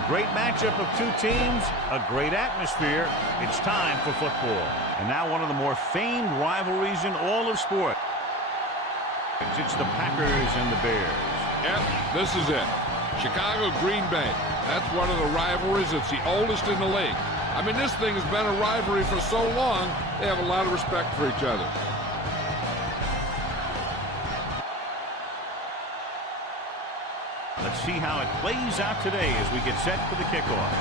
A great matchup of two teams, a great atmosphere. It's time for football. And now one of the more famed rivalries in all of sport. It's the Packers and the Bears. Yep, this is it. Chicago, Green Bay. That's one of the rivalries. It's the oldest in the league. I mean, this thing has been a rivalry for so long, they have a lot of respect for each other. Let's see how it plays out today as we get set for the kickoff.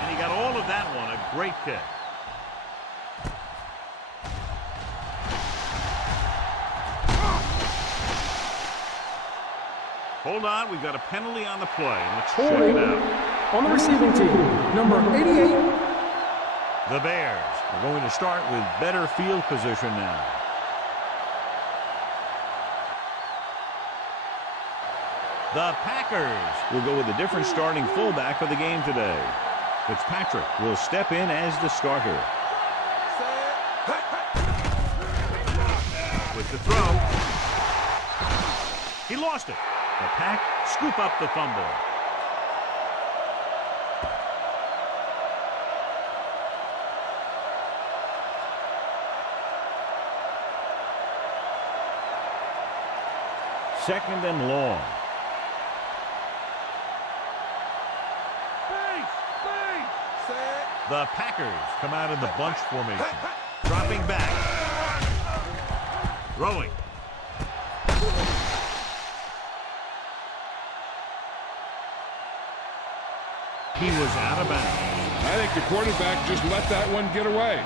And he got all of that one, a great kick. Hold on, we've got a penalty on the play. Let's check it out. On the receiving team, number 88. The Bears are going to start with better field position now. The Packers will go with a different starting fullback for the game today. Fitzpatrick will step in as the starter. With the throw. He lost it. The Pack scoop up the fumble. Second and long. The Packers come out in the bunch formation. Dropping back. Throwing. He was out of bounds. I think the quarterback just let that one get away.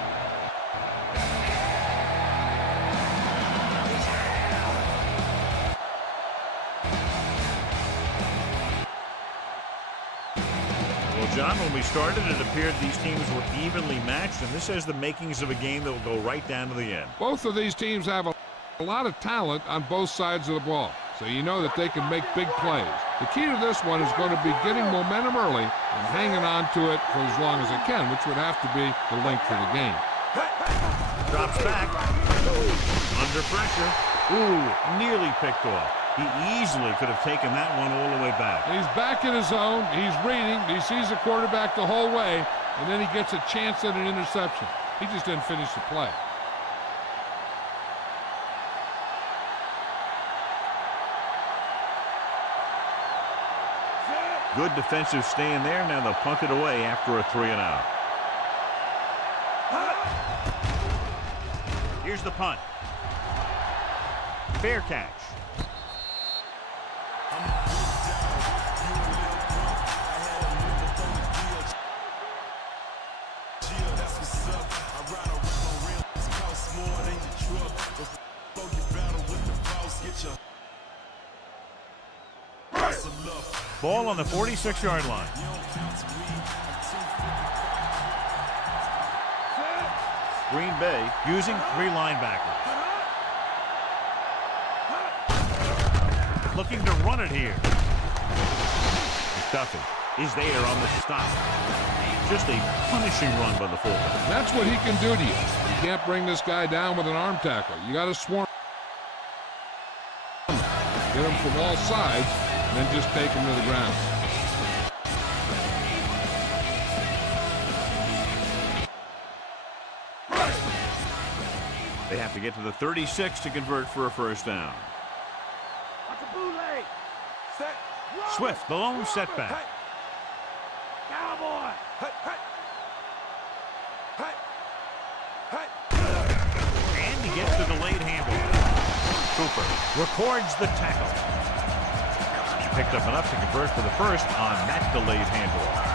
Well, John, when we started, it appeared these teams were evenly matched, and this has the makings of a game that will go right down to the end. Both of these teams have a lot of talent on both sides of the ball, so you know that they can make big plays. The key to this one is going to be getting momentum early and hanging on to it for as long as it can, which would have to be the length of the game. Drops back. Under pressure. Ooh, nearly picked off. He easily could have taken that one all the way back. He's back in his zone. He's reading. He sees the quarterback the whole way, and then he gets a chance at an interception. He just didn't finish the play. Good defensive stand there. Now they'll punt it away after a 3-and-out. Here's the punt. Fair catch. Ball on the 46-yard line. Green Bay using three linebackers. Looking to run it here. McDuffie is there on the stop. Just a punishing run by the fullback. That's what he can do to you. You can't bring this guy down with an arm tackle. You got to swarm. Get him from all sides, and then just take him to the ground. They have to get to the 36 to convert for a first down. Swift, the lone setback. And he gets the delayed handoff. Cooper records the tackle. Picked up enough to convert for the first on that delayed handoff.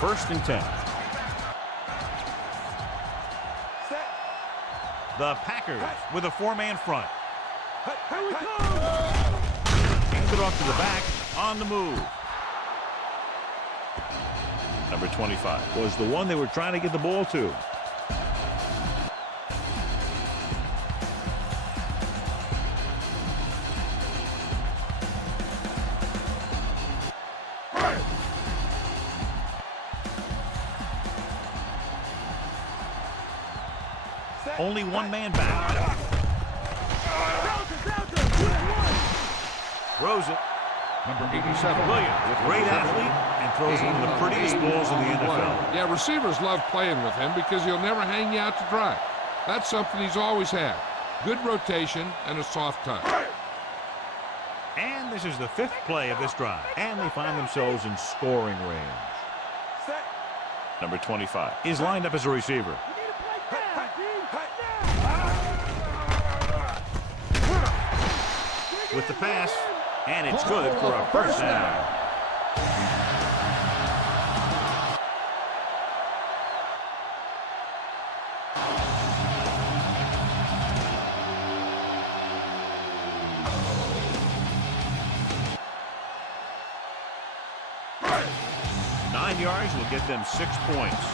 First and 10. The Packers with a four-man front. Hands it off to the back on the move. Number 25 was the one they were trying to get the ball to. Only one man back. Throws it. Number 87. Williams, great athlete, and throws one of the prettiest balls in the NFL. Yeah, receivers love playing with him because he'll never hang you out to dry. That's something he's always had. Good rotation and a soft touch. And this is the 5th play of this drive. And they find themselves in scoring range. Number 25 is lined up as a receiver. With the pass, and it's good for a first down. Yards will get them 6 points.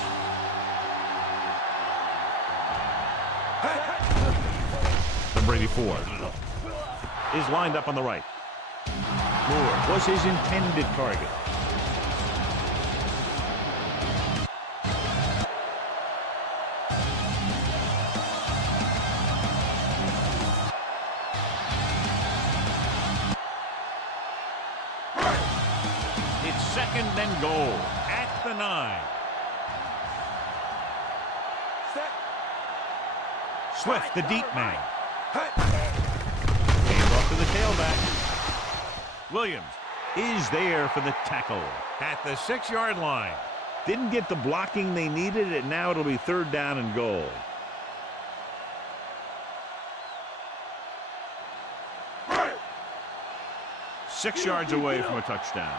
Number 84 is lined up on the right. Moore was his intended target. It's 2nd and goal. The 9. Swift, the deep man. Hand off to the tailback. Williams is there for the tackle at the 6-yard line. Didn't get the blocking they needed, and now it'll be 3rd down and goal. Six yards away from a touchdown.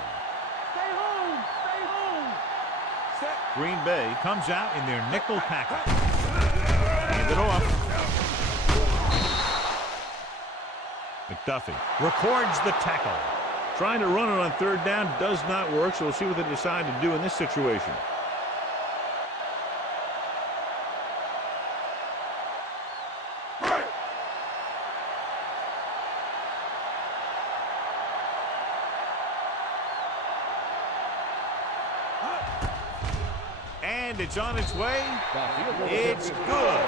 Green Bay comes out in their nickel package. Hand it off. McDuffie records the tackle. Trying to run it on 3rd down does not work, so we'll see what they decide to do in this situation. And it's on its way. It's good.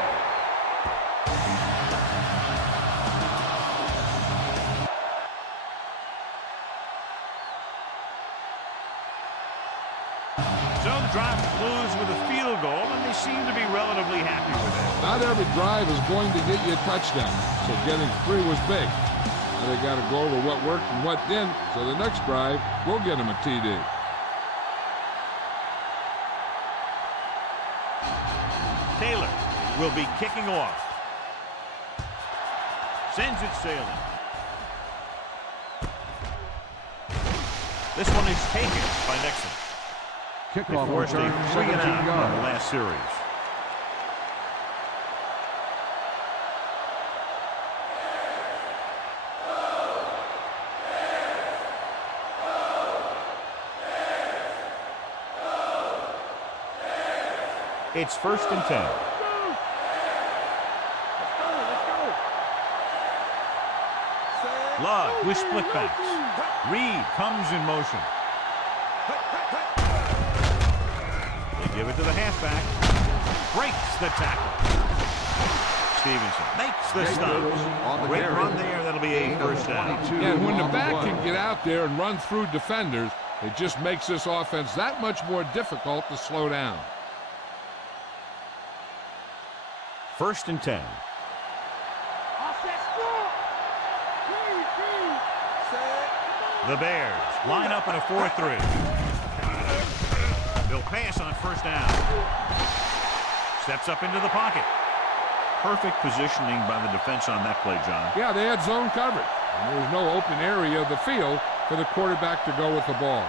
So the drive concludes with a field goal, and they seem to be relatively happy with it. Not every drive is going to get you a touchdown, so getting 3 was big. Now they got to go over what worked and what didn't, so the next drive will get them a TD. Taylor will be kicking off. Sends it sailing. This one is taken by Nixon. Kickoff Forced a return, 3 and 17 out in the yards. last series. It's 1st and 10. Love with split backs. Reed comes in motion. They give it to the halfback. Breaks the tackle. Stevenson makes the stop. Great run there. That'll be a first down. Yeah, and when the back can get out there and run through defenders, it just makes this offense that much more difficult to slow down. 1st and 10. The Bears line up in a 4-3. They'll pass on 1st down. Steps up into the pocket. Perfect positioning by the defense on that play, John. Yeah, they had zone coverage. And there was no open area of the field for the quarterback to go with the ball.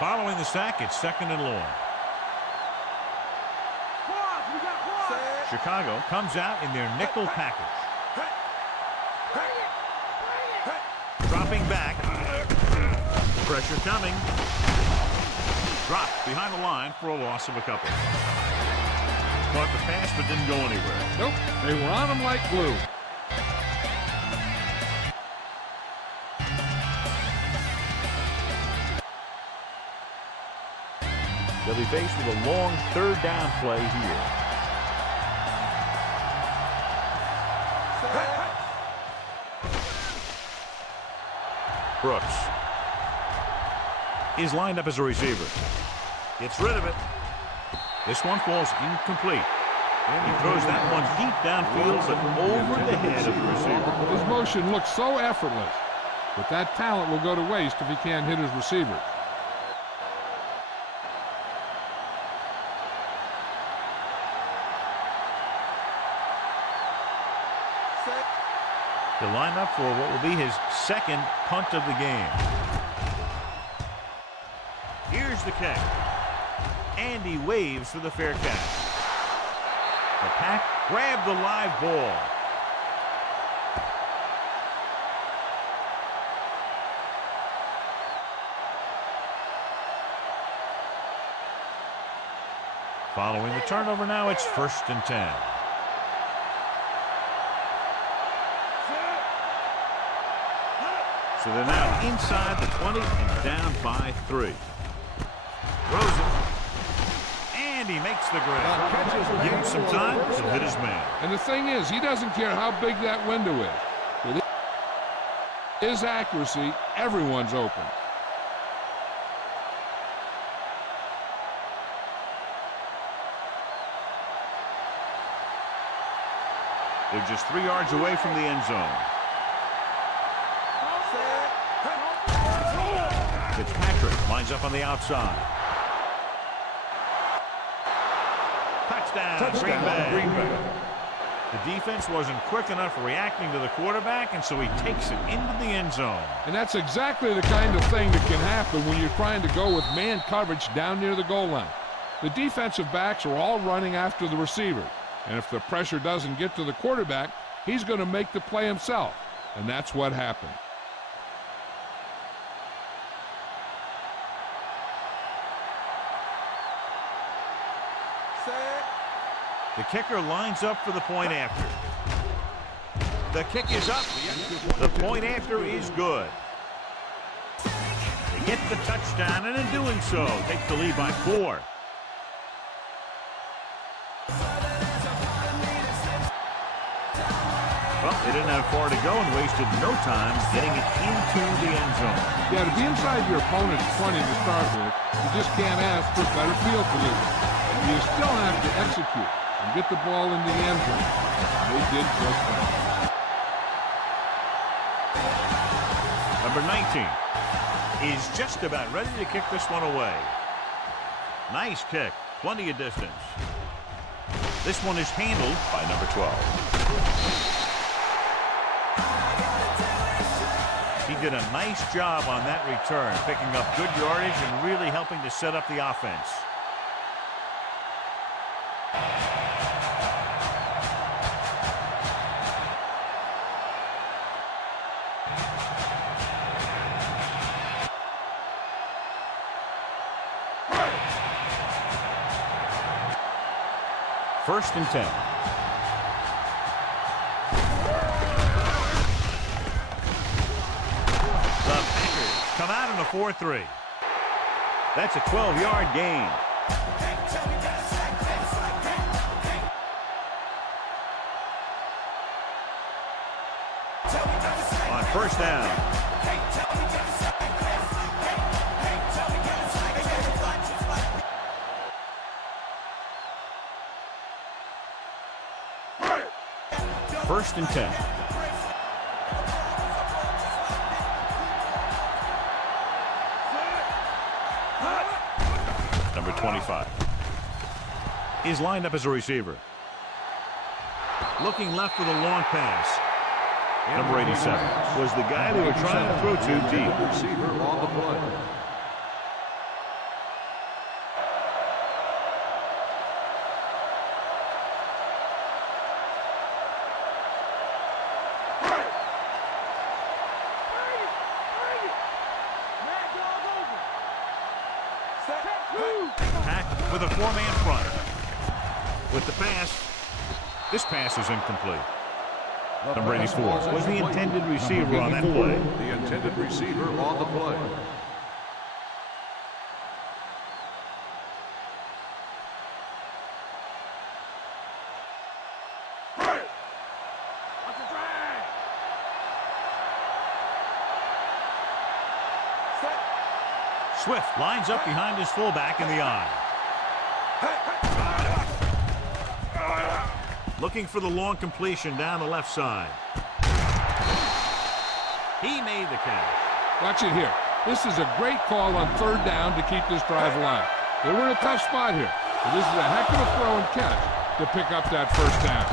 Following the sack, it's 2nd and long. Chicago comes out in their nickel package. Dropping back. Pressure coming. Dropped behind the line for a loss of a couple. Caught the pass but didn't go anywhere. Nope, they were on him like glue. They'll be faced with a long third down play here. Brooks is lined up as a receiver. Gets rid of it. This one falls incomplete. He throws that one deep downfield, but over the head of the receiver. His motion looks so effortless, but that talent will go to waste if he can't hit his receivers. He'll line up for what will be his second punt of the game. Here's the kick. And he waves for the fair catch. The Pack grab the live ball. Following the turnover now, it's 1st and 10. So they're now inside the 20 and down by 3. Throws it. And he makes the grab. Give him some time to hit his man. And the thing is, he doesn't care how big that window is. With his accuracy, everyone's open. They're just 3 yards away from the end zone. Fitzpatrick lines up on the outside. Touchdown, Green Bay. The defense wasn't quick enough reacting to the quarterback, and so he takes it into the end zone. And that's exactly the kind of thing that can happen when you're trying to go with man coverage down near the goal line. The defensive backs are all running after the receiver, and if the pressure doesn't get to the quarterback, he's going to make the play himself, and that's what happened. The kicker lines up for the point after. The kick is up. The point after is good. They get the touchdown, and in doing so, take the lead by 4. Well, they didn't have far to go and wasted no time getting it into the end zone. Yeah, to be inside your opponent's 20 to start with, you just can't ask for better field position. You still have to execute and get the ball into the end zone. They did just that. Number 19 is just about ready to kick this one away. Nice kick. Plenty of distance. This one is handled by number 12. He did a nice job on that return, picking up good yardage and really helping to set up the offense. First and 10. The Packers come out in a 4-3. That's a 12-yard gain. On first down. First and 10. Number 25 is lined up as a receiver. Looking left with a long pass. Number 87 was the guy they were trying to throw to deep. Receiver on the play. Pack with a 4-man front. With the pass, this pass is incomplete. Number 84 was the intended receiver on that play. The intended receiver on the play. Swift lines up behind his fullback in the eye. Looking for the long completion down the left side. He made the catch. Watch it here. This is a great call on third down to keep this drive alive. They were in a tough spot here. But this is a heck of a throw and catch to pick up that first down.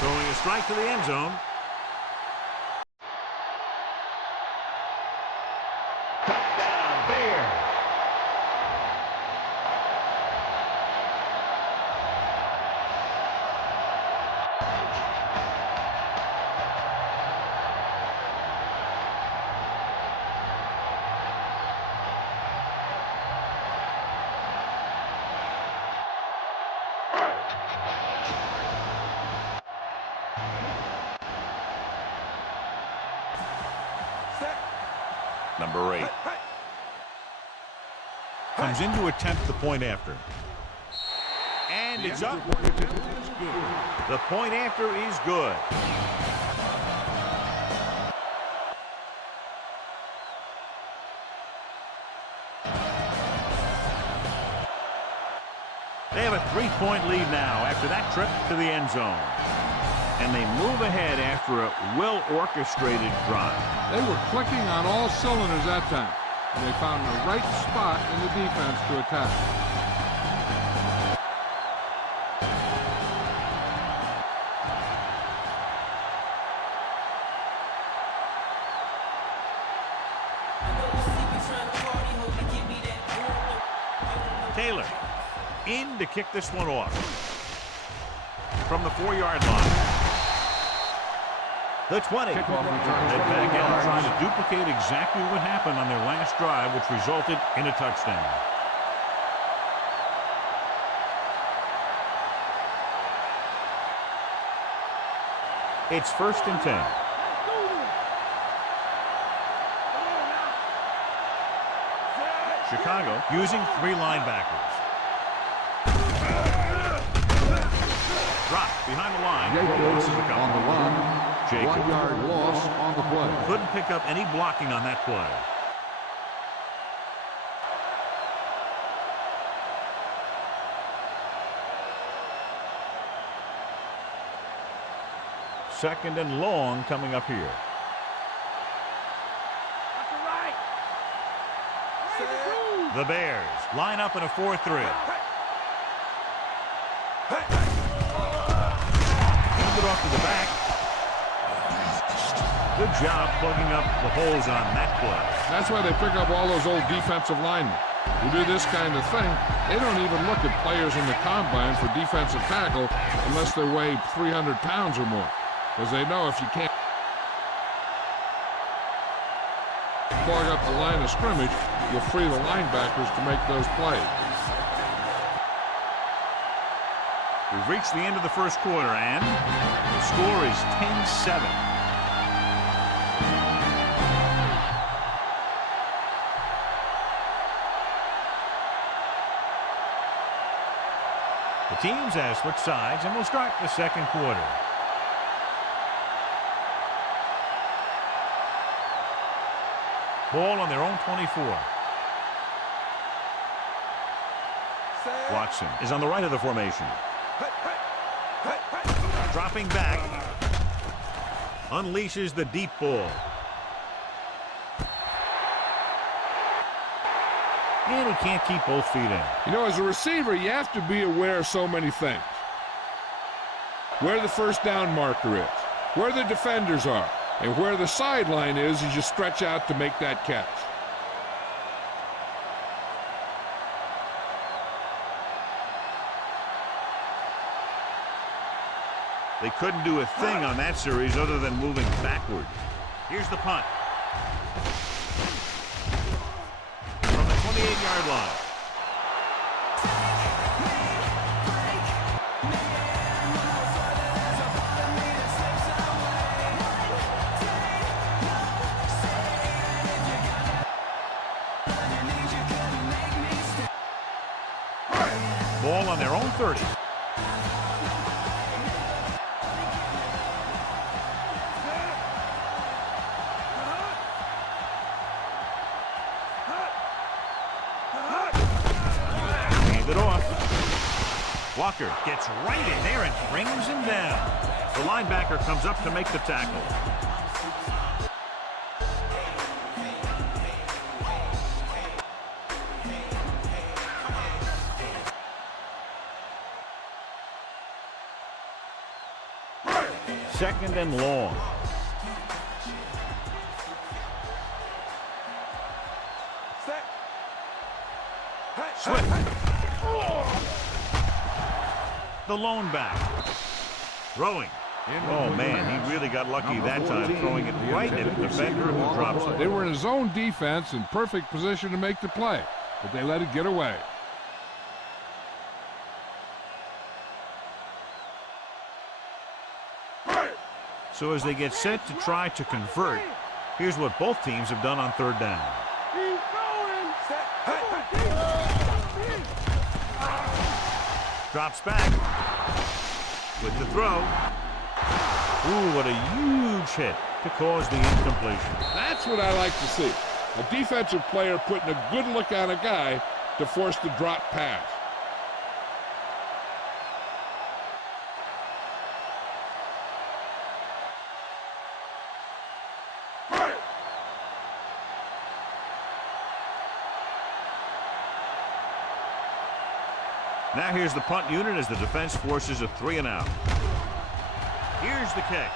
Throwing a strike to the end zone. Touchdown, Bears. Number 8. Comes in to attempt the point after. And it's up. The point after is good. They have a 3-point lead now after that trip to the end zone. And they move ahead after a well-orchestrated drive. They were clicking on all cylinders that time, and they found the right spot in the defense to attack. Taylor in to kick this one off from the 4-yard line. The 20. They back out trying to duplicate exactly what happened on their last drive, which resulted in a touchdown. It's 1st and 10. Chicago using 3 linebackers. Drop behind the line. On the run. 1-yard loss on the play. Couldn't pick up any blocking on that play. Second and long coming up here. The Bears line up in a 4-3. Hand it off to the back. Good job plugging up the holes on that play. That's why they pick up all those old defensive linemen who do this kind of thing. They don't even look at players in the combine for defensive tackle unless they weigh 300 pounds or more, because they know if you can't clog up the line of scrimmage, you'll free the linebackers to make those plays. We've reached the end of the first quarter, and the score is 10-7. The teams have switched sides, and we'll start the second quarter. Ball on their own 24. Watson is on the right of the formation. Dropping back. Unleashes the deep ball. And he can't keep both feet in. You know, as a receiver, you have to be aware of so many things. Where the first down marker is, where the defenders are, and where the sideline is as you stretch out to make that catch. They couldn't do a thing on that series other than moving backward. Here's the punt. From the 28-yard line. Ball on their own 30. Hand it off. Walker gets right in there and brings him down. The linebacker comes up to make the tackle. Second and long. Swift. The lone back. Throwing. Oh, man, he really got lucky that time, throwing it right at the defender who drops it. They were in his own defense in perfect position to make the play, but they let it get away. So as they get set to try to convert, here's what both teams have done on third down. Drops back with the throw. Ooh, what a huge hit to cause the incompletion. That's what I like to see. A defensive player putting a good look on a guy to force the drop pass. Now here's the punt unit as the defense forces a 3-and-out. Here's the kick.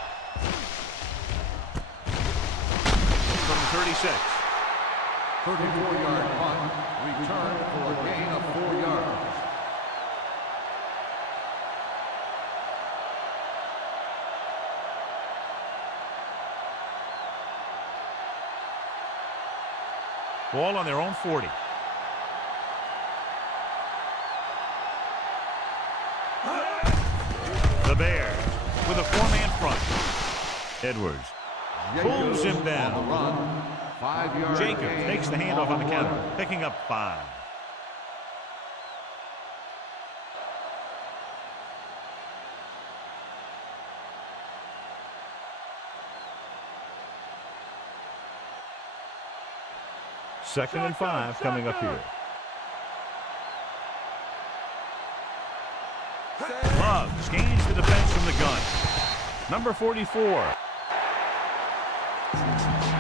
From 36. 34-yard punt. Return for a gain of 4 yards. Ball on their own 40. The Bears with a 4-man front. Edwards pulls him down. 5-yard Jacobs gain takes the handoff on the counter, one. picking up 5. Second and 5 coming up here. Love scans the defense from the gun. Number 44.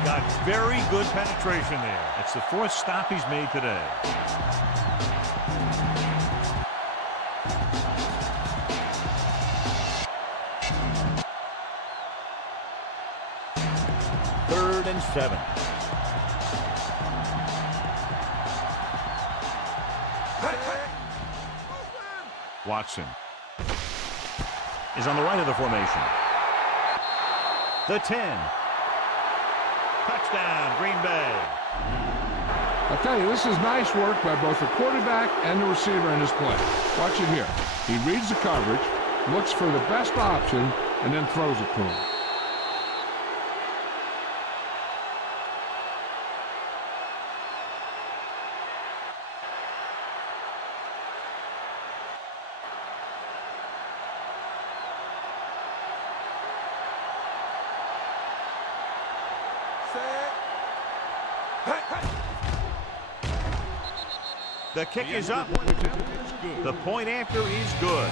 Got very good penetration there. It's the 4th stop he's made today. Third and 7. Watson is on the right of the formation. The 10. Touchdown, Green Bay. I'll tell you, this is nice work by both the quarterback and the receiver in this play. Watch it here. He reads the coverage, looks for the best option, and then throws it to him. The kick is up. The point after is good.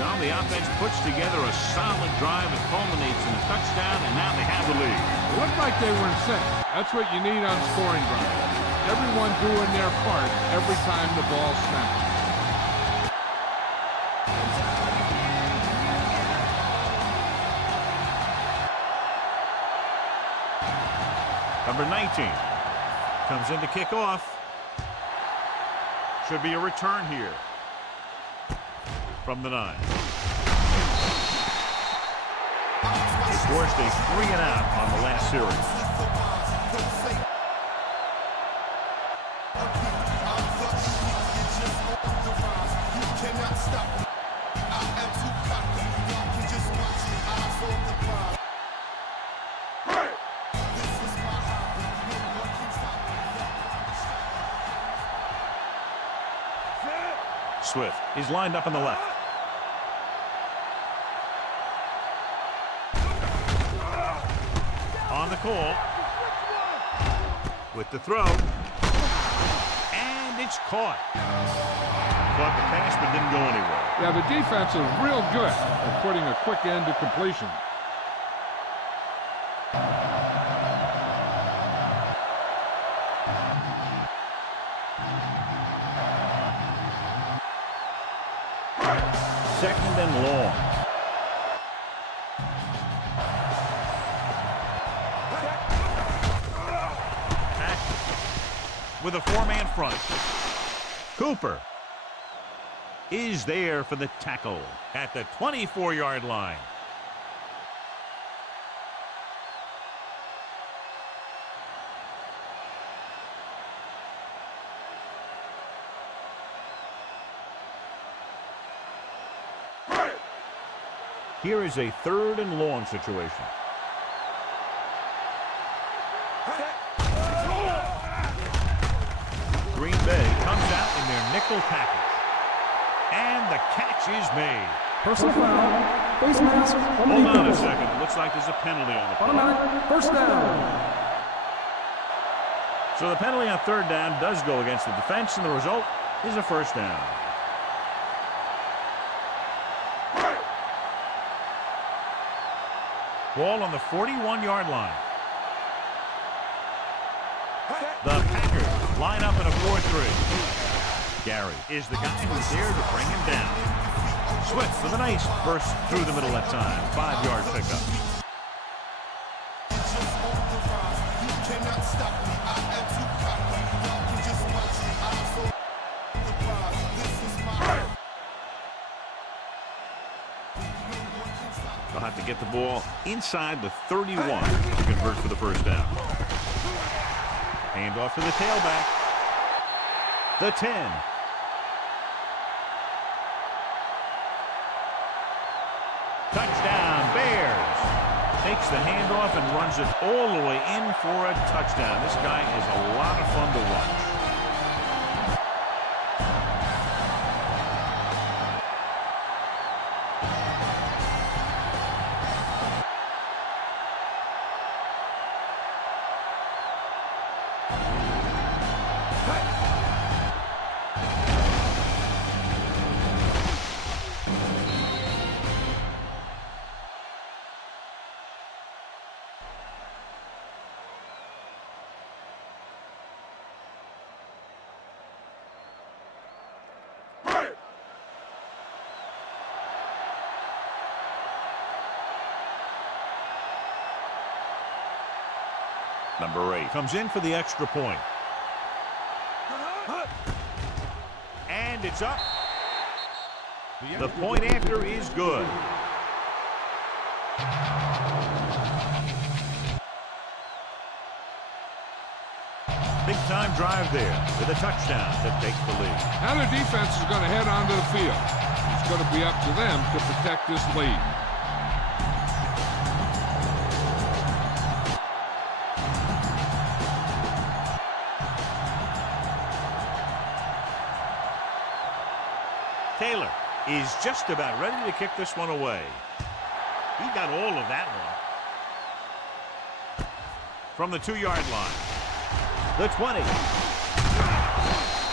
Now the offense puts together a solid drive that culminates in a touchdown, and now they have the lead. It looked like they were in sync. That's what you need on scoring drives. Everyone doing their part every time the ball snaps. Number 19 comes in to kick off. Should be a return here from the 9. He forced a 3-and-out on the last series. Swift is lined up on the left. On the call. With the throw. And it's caught. Caught the pass but didn't go anywhere. Yeah, the defense is real good at putting a quick end to completion. Second and long. With a four-man front. Cooper is there for the tackle at the 24-yard line. Here is a third and long situation. Green Bay comes out in their nickel package. And the catch is made. Personal foul. Face mask on the Hold on a defense. second. It looks like there's a penalty on the play. Automatic first down. So the penalty on third down does go against the defense, and the result is a first down. Ball on the 41-yard line. The Packers line up in a 4-3. Gary is the guy who's there to bring him down. Swift with a nice burst through the middle that time. 5-yard pickup. They'll have to get the ball inside the 31 to convert for the first down. Hand off to the tailback. The 10. Touchdown, Bears. Takes the handoff and runs it all the way in for a touchdown. This guy is a lot of fun to watch. Number 8 comes in for the extra point. And it's up. The point after is good. Big time drive there with a touchdown that takes the lead. Now the defense is going to head onto the field. It's going to be up to them to protect this lead. Taylor is just about ready to kick this one away. He got all of that one. From the 2-yard line. The 20.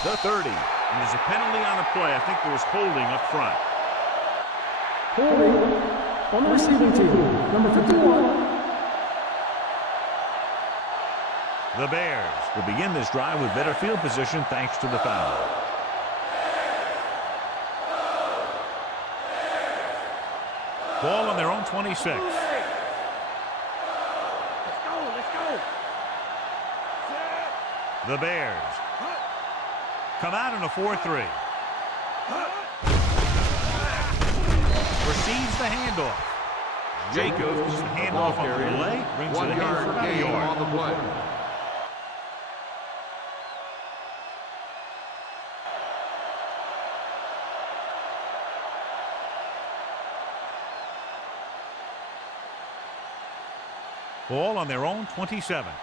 The 30. And there's a penalty on the play. I think there was holding up front. Holding on the receiving team. Number 51. The Bears will begin this drive with better field position thanks to the foul. Ball on their own 26. Let's go. The Bears come out in a 4-3. Receives the handoff. Jacobs, the handoff on the delay, brings it ahead for about a yard. On the play. Ball on their own 27.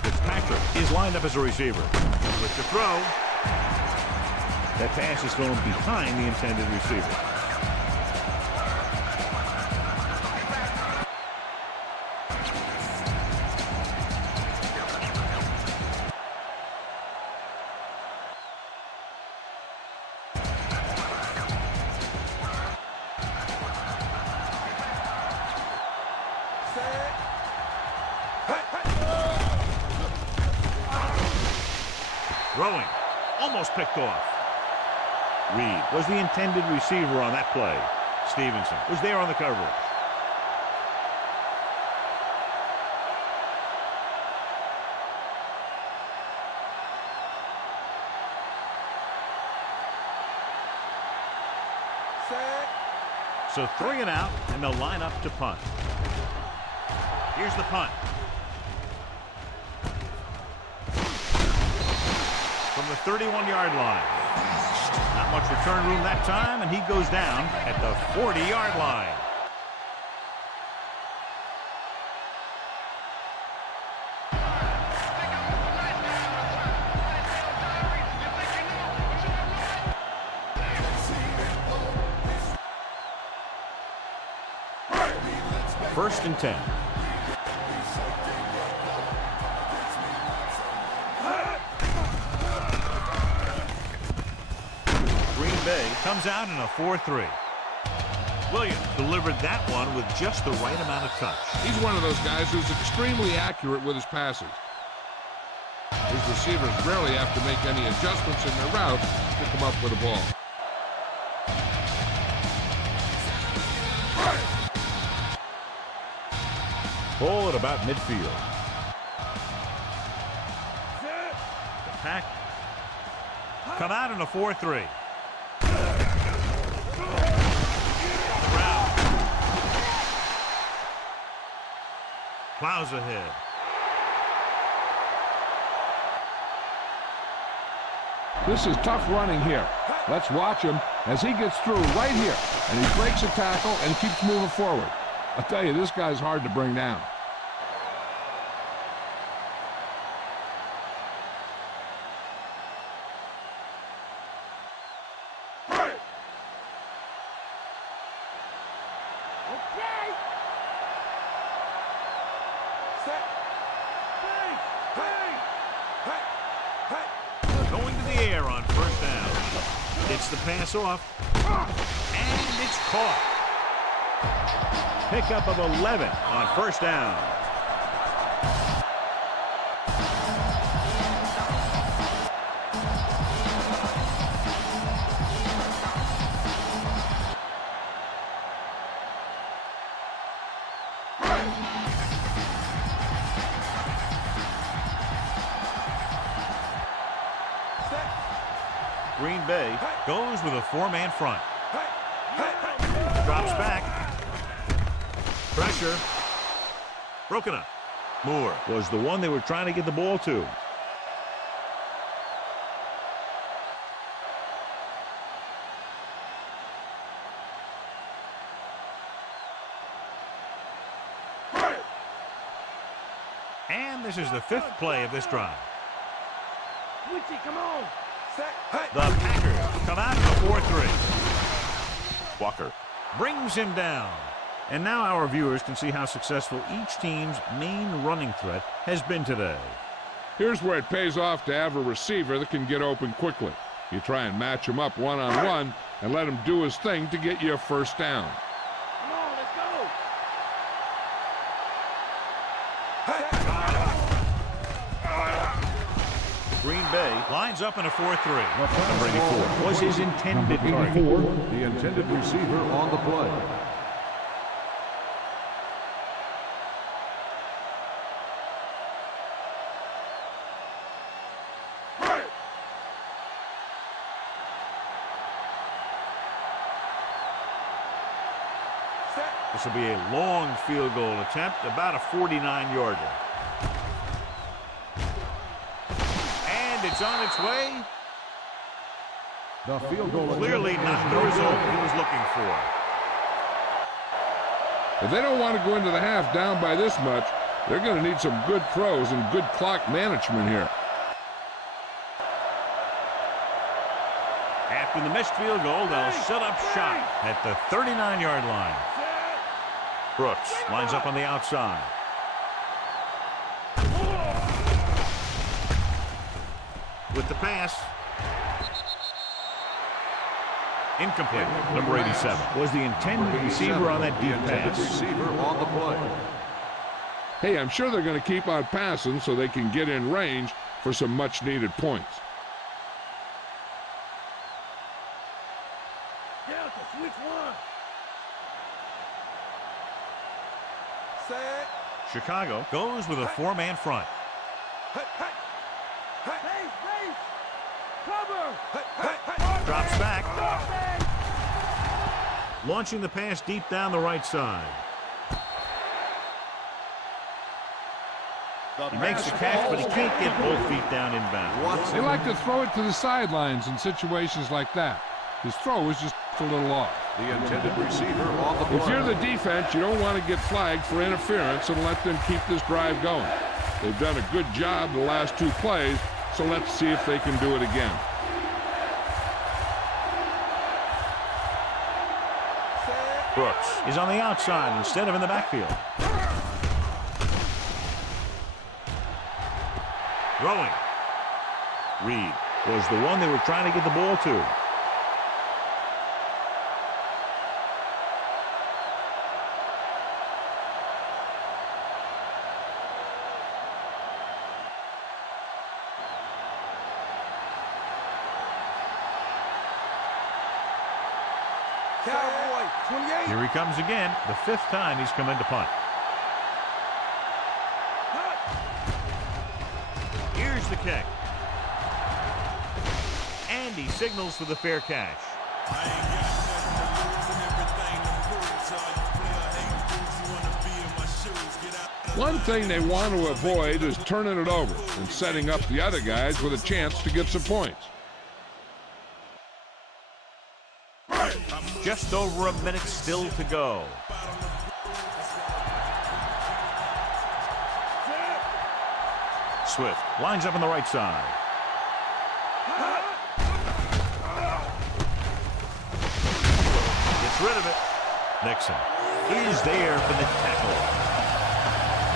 Fitzpatrick is lined lined up as a receiver. With the throw. That pass is thrown behind the intended receiver. Throwing. Almost picked off. Reed was the intended receiver on that play. Stevenson was there on the coverage. So 3 and out, and they'll line up to punt. Here's the punt. From the 31-yard line. Not much return room that time, and he goes down at the 40-yard line. First and 10. Bay comes out in a 4-3. Williams delivered that one with just the right amount of touch. He's one of those guys who's extremely accurate with his passes. His receivers rarely have to make any adjustments in their routes to come up with a ball. Ball at about midfield. The Pack come out in a 4-3. Plows ahead. This is tough running here. Let's watch him as he gets through right here. And he breaks a tackle and keeps moving forward. I'll tell you, this guy's hard to bring down. Going to the air on first down. Gets the pass off. And it's caught. Pickup of 11 on first down. Green Bay goes with a 4-man front. Drops back. Pressure. Broken up. Moore was the one they were trying to get the ball to. And this is the 5th play of this drive. Come on. The Packers come out in a 4-3. Walker brings him down. And now our viewers can see how successful each team's main running threat has been today. Here's where it pays off to have a receiver that can get open quickly. You try and match him up one-on-one and let him do his thing to get you a first down. Come on, let's go. Green Bay lines up in a 4-3. Number 84 was his intended target. The intended receiver on the play. This will be a long field goal attempt, about a 49-yarder. And it's on its way. The field goal Clearly not the result he was looking for. If they don't want to go into the half down by this much, they're going to need some good throws and good clock management here. After the missed field goal, they'll set up shop at the 39-yard line. Brooks lines up on the outside. With the pass. Incomplete. Number 87 was the intended receiver on that deep pass. Receiver on the play. Hey, I'm sure they're going to keep on passing so they can get in range for some much-needed points. Delta, switch one. Set. Chicago goes with a four-man front. Base, base. Cover. Drops back. Launching the pass deep down the right side. He makes the catch, but he can't get both feet down inbound. They like to throw it to the sidelines in situations like that. His throw is just a little off. The intended receiver on the play. If you're the defense, you don't want to get flagged for interference and let them keep this drive going. They've done a good job the last two plays, so let's see if they can do it again. Brooks is on the outside instead of in the backfield. Throwing. Reed was the one they were trying to get the ball to. Cowboy, 28. Here he comes again, the fifth time he's come in to punt. Here's the kick. And he signals for the fair catch. One thing they want to avoid is turning it over and setting up the other guys with a chance to get some points. Just over a minute still to go. Swift lines up on the right side. Gets rid of it. Nixon is there for the tackle.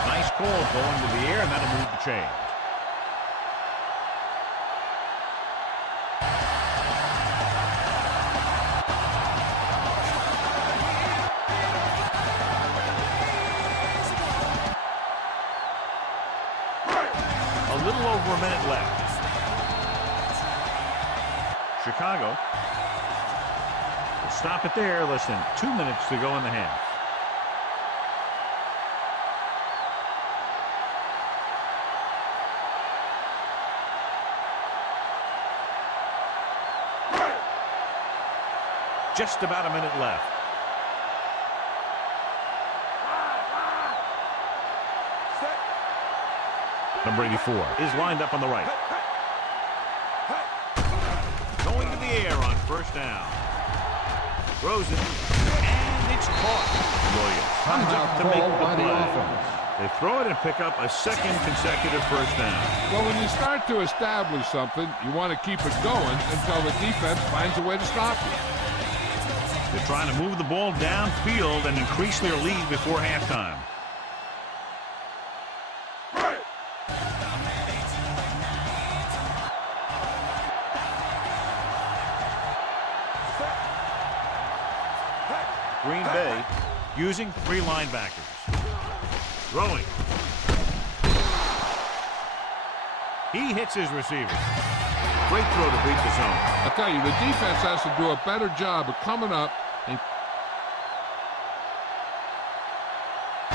Nice call going to the air, and that'll move the chain. A little over a minute left. Chicago will stop it there. Less than 2 minutes to go in the half. Just about a minute left. Number 84 is lined up on the right. Going to the air on first down. Throws it, and it's caught. Williams comes up to make the play. They throw it and pick up a second consecutive first down. Well, when you start to establish something, you want to keep it going until the defense finds a way to stop you. They're trying to move the ball downfield and increase their lead before halftime. Green Bay using three linebackers. Throwing. He hits his receiver. Great throw to beat the zone. I'll tell you, the defense has to do a better job of coming up and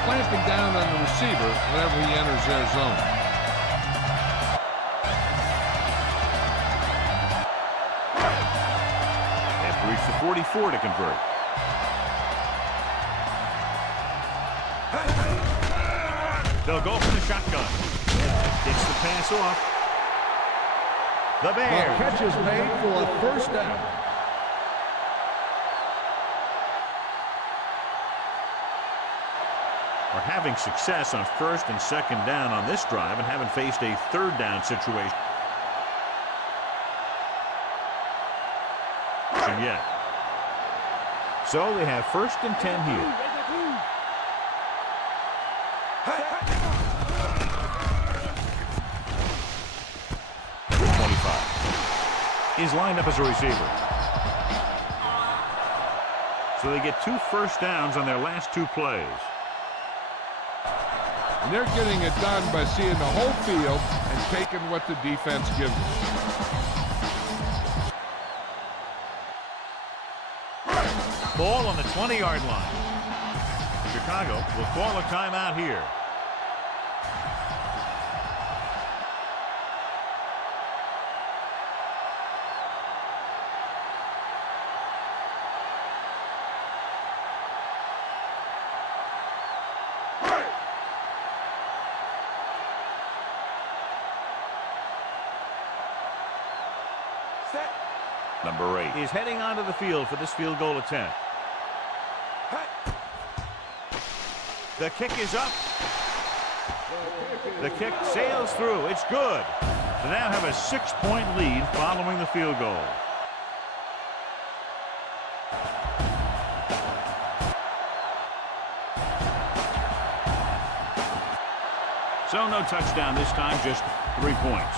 clamping down on the receiver whenever he enters their zone. They have to reach the 44 to convert. They'll go for the shotgun. Gets the pass off. The Bears. The catch is made for a first down. Are having success on first and second down on this drive and haven't faced a third down situation. Yet. So they have 1st and 10 here. 25. He's lined up as a receiver. So they get 2 first downs on their last 2 plays. And they're getting it done by seeing the whole field and taking what the defense gives them. Ball on the 20-yard line. Chicago will call a timeout here. Number 8 is heading onto the field for this field goal attempt. The kick is up. The kick sails through. It's good. They now have a 6-point lead following the field goal. So no touchdown this time, just 3 points.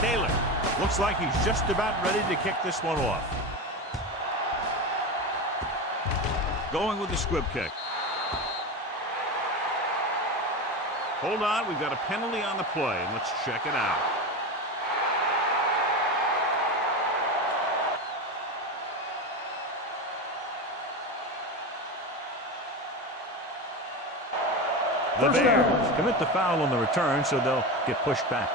Taylor looks like he's just about ready to kick this one off. Going with the squib kick. Hold on, we've got a penalty on the play. Let's check it out. The Bears commit the foul on the return, so they'll get pushed back.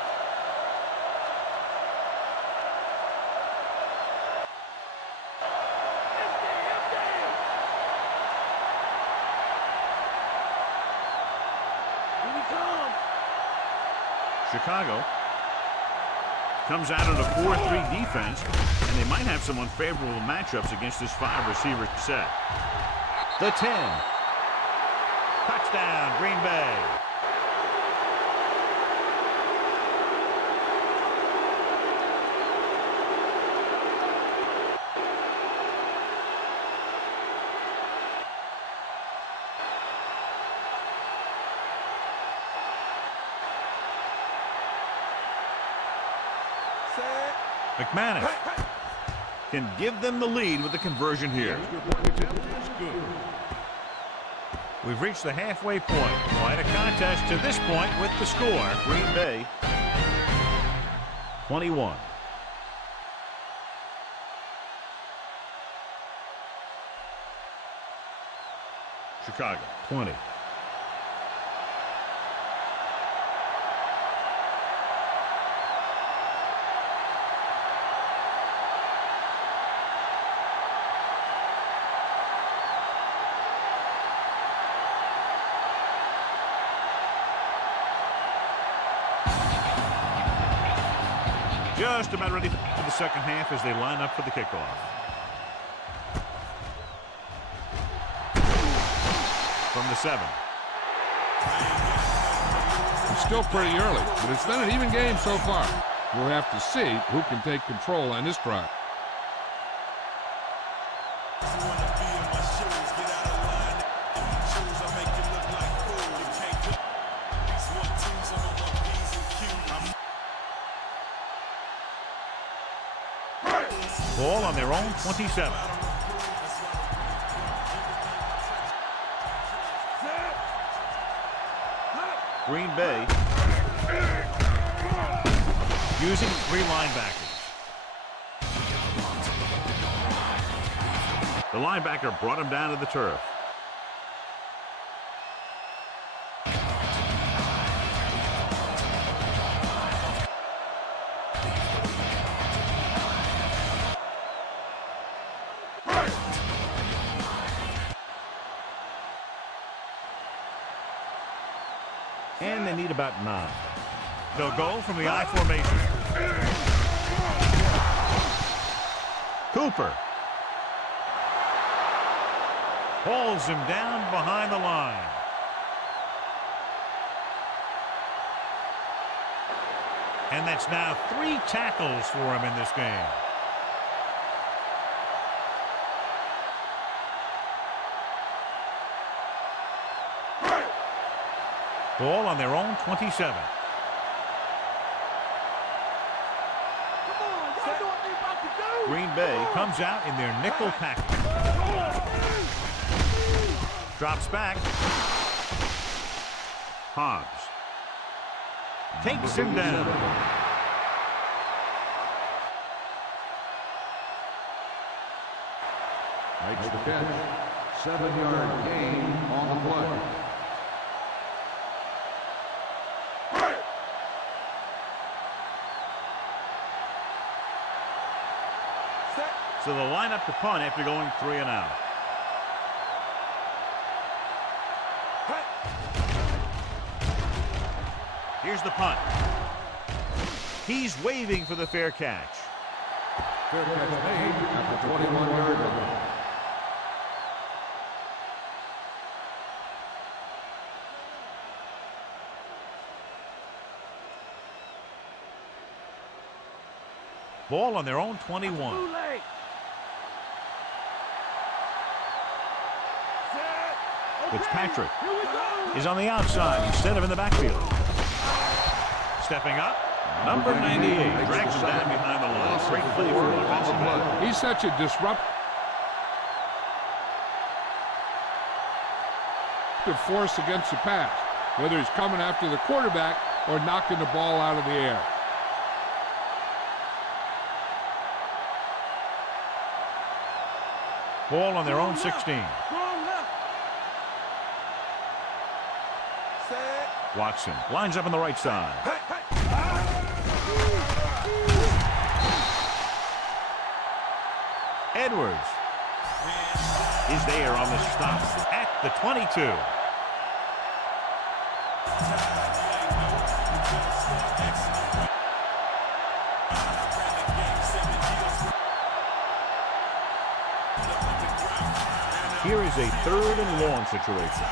Chicago comes out in a 4-3 defense, and they might have some unfavorable matchups against this 5-receiver set. The 10. Touchdown, Green Bay. McManus can give them the lead with the conversion here. We've reached the halfway point. Quite a contest to this point with the score. Green Bay 21. Chicago 20. Just about ready for the second half as they line up for the kickoff. From the 7. It's still pretty early, but it's been an even game so far. We'll have to see who can take control on this drive. Ball on their own 27. Green Bay using 3 linebackers. The linebacker brought him down to the turf. And they need about 9. They'll go from the I formation. Cooper hauls him down behind the line. And that's now 3 tackles for him in this game. Ball on their own 27. Green Bay comes out in their nickel package. Drops back. Hobbs takes him down. Makes the catch. 7-yard gain on the play. So they'll line up to punt after going 3 and out. Here's the punt. He's waving for the fair catch. Fair catch made at the 21-yard line. Ball on their own 21. Fitzpatrick is on the outside instead of in the backfield. Stepping up, number 98 drags him down behind the line. Great play for an offensive end. He's such a disruptive force against the pass, whether he's coming after the quarterback or knocking the ball out of the air. Ball on their own 16. Watson lines up on the right side. Edwards is there on the stop at the 22. Here is a 3rd and long situation.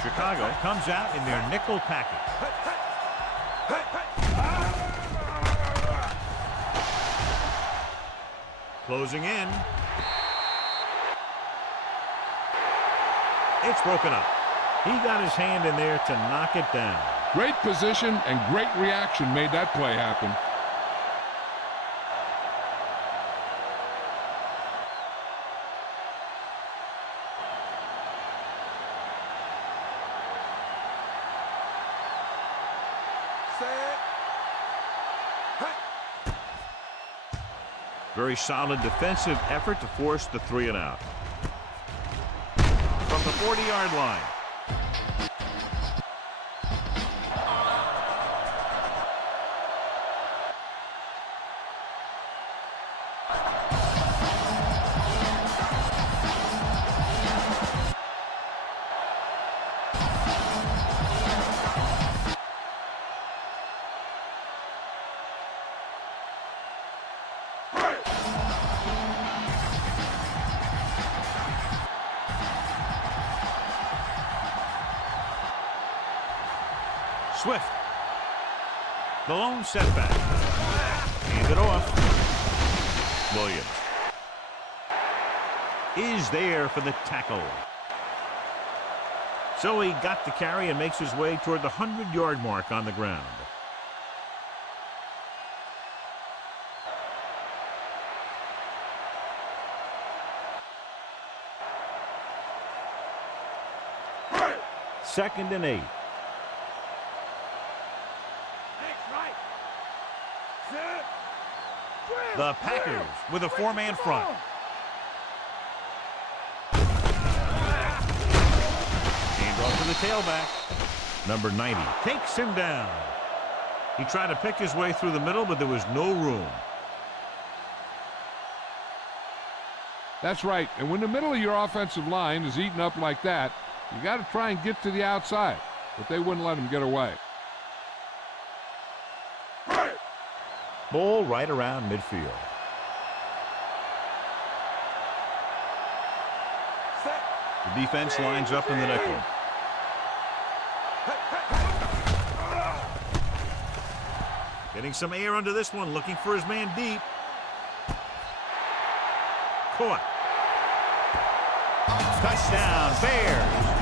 Chicago comes out in their nickel package. Closing in. It's broken up. He got his hand in there to knock it down. Great position and great reaction made that play happen. Very solid defensive effort to force the 3 and out. From the 40-yard line. Swift. The lone setback. Hand it off. Williams is there for the tackle. So he got the carry and makes his way toward the 100-yard mark on the ground. Second and 8. The Packers with a 4-man front. Hand off to the tailback. Number 90 takes him down. He tried to pick his way through the middle, but there was no room. That's right. And when the middle of your offensive line is eaten up like that, you got to try and get to the outside. But they wouldn't let him get away. Ball right around midfield. The defense lines up in the nickel. Getting some air under this one, looking for his man deep. Caught. Touchdown, Bears.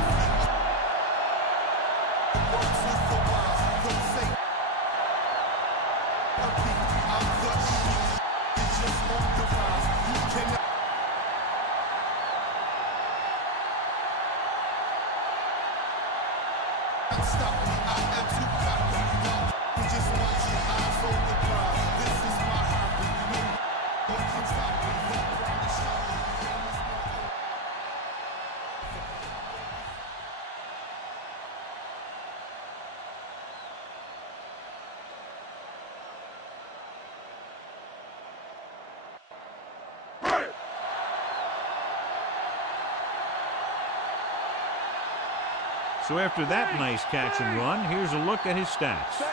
So after that nice catch and run, here's a look at his stats.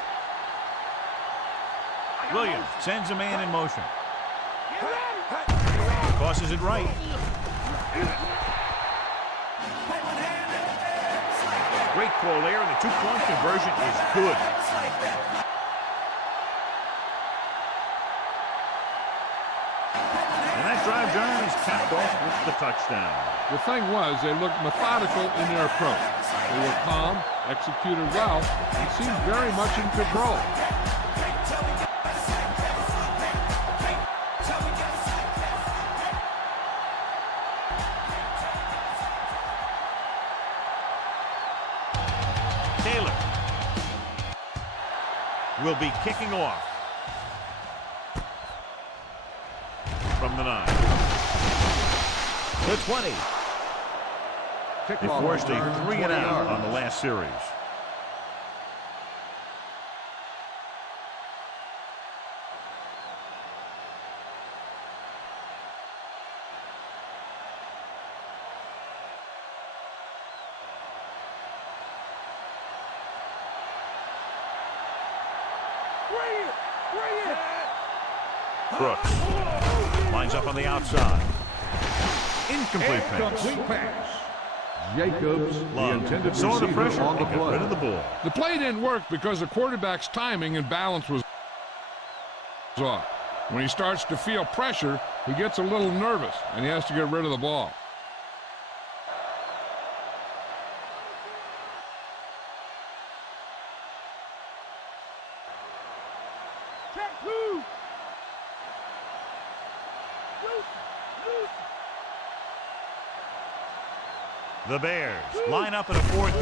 Williams sends a man in motion. Tosses it right. Great call there, and the two-point conversion is good. And that drive, John, is capped off with the touchdown. The thing was, they looked methodical in their approach. They were calm, executed well, and seemed very much in control. Taylor will be kicking off from the 9. The 20. They forced a 3-and-out on the last series. Brooks lines up on the outside. Incomplete pass. Jacobs, the intended saw the receiver pressure on the and got rid play. of the ball. The play didn't work because the quarterback's timing and balance was off. When he starts to feel pressure, he gets a little nervous, and he has to get rid of the ball. The Bears line up at a 4-3.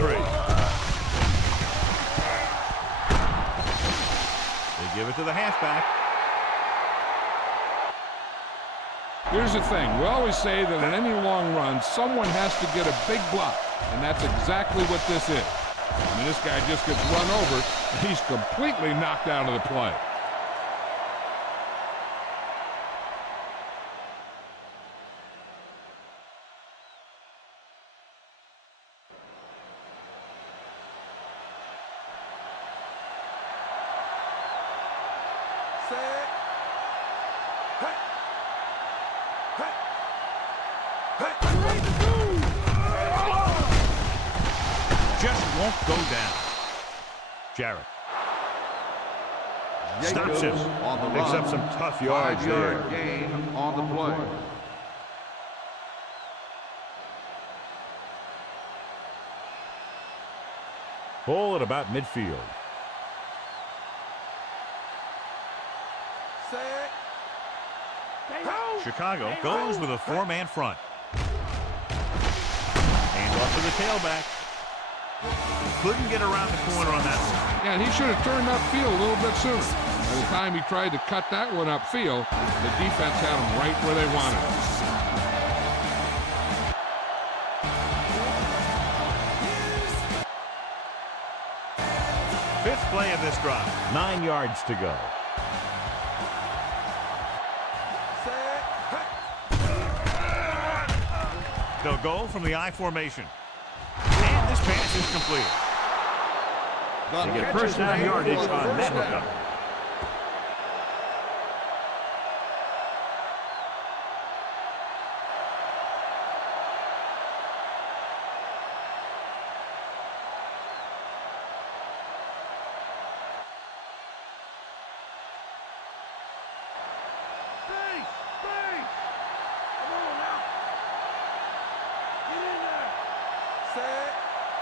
They give it to the halfback. Here's the thing. We always say that in any long run, someone has to get a big block, and that's exactly what this is. I mean, this guy just gets run over, and he's completely knocked out of the play. Just won't go down. Jarrett stops him. Picks up some tough yards there. 5-yard gain on the play. Ball at about midfield. Chicago goes with a 4-man front. Hand off to the tailback. Couldn't get around the corner on that one. Yeah, and he should have turned upfield a little bit sooner. By the time he tried to cut that one upfield, the defense had him right where they wanted him. Fifth play of this drive. 9 yards to go. They'll go from the I formation. And this pass is complete. They get first down yardage on that hookup.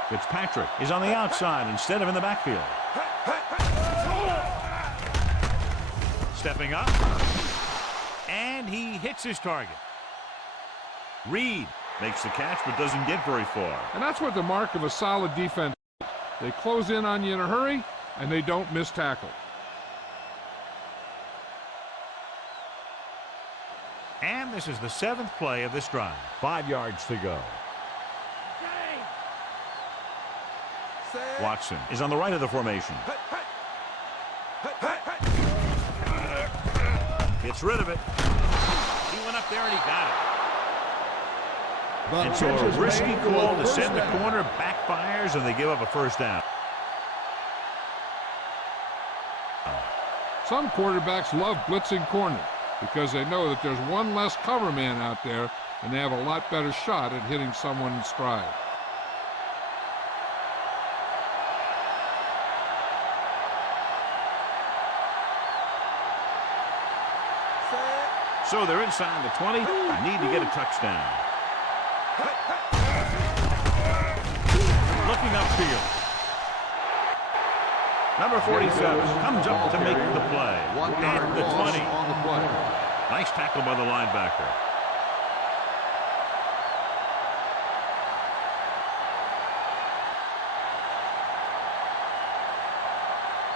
Fitzpatrick is on the outside instead of in the backfield. Stepping up. And he hits his target. Reed makes the catch but doesn't get very far. And that's what the mark of a solid defense is. They close in on you in a hurry, and they don't miss tackle. And this is the 7th play of this drive. 5 yards to go. Watson is on the right of the formation. Gets rid of it. He went up there and he got it. And so a risky call to send the corner backfires, and they give up a first down. Some quarterbacks love blitzing corners because they know that there's one less cover man out there, and they have a lot better shot at hitting someone in stride. So they're inside the 20. Need to get a touchdown. Looking upfield. Number 47 comes up to make the play. At the 20. On the play. Nice tackle by the linebacker.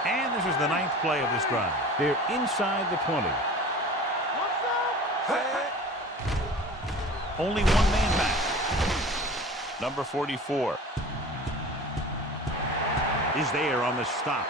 And this is the 9th play of this drive. They're inside the 20. Only one man back. Number 44 is there on the stop.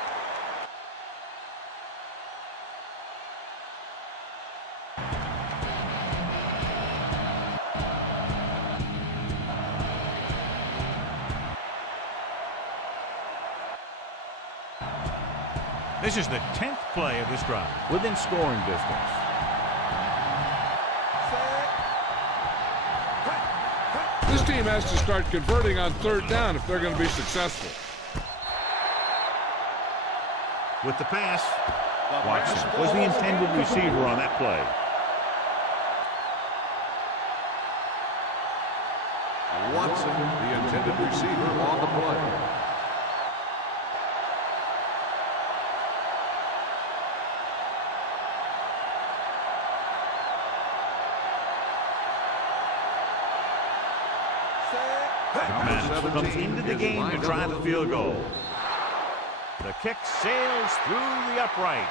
This is the 10th play of this drive, within scoring distance. This team has to start converting on 3rd down if they're going to be successful. With the pass, Watson was the intended receiver on that play. Watson, the intended receiver on the play. Maddox comes into the game to try the field goal. The kick sails through the uprights.